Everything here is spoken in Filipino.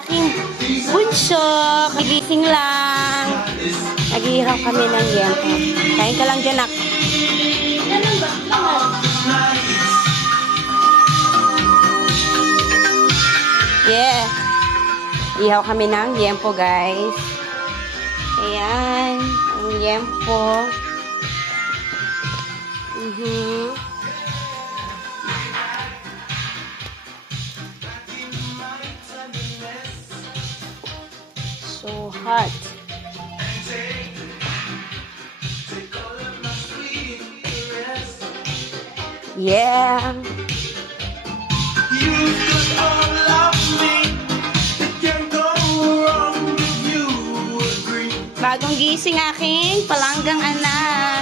Aking bunso, kagising lang. Naghihirap kami ng yempo. Kain ka lang dyan, nak. Yeah. Ihaw kami ng yempo, guys. Ayan. Ang yempo. So hot. Yeah. Bagong gising aking palanggang anak.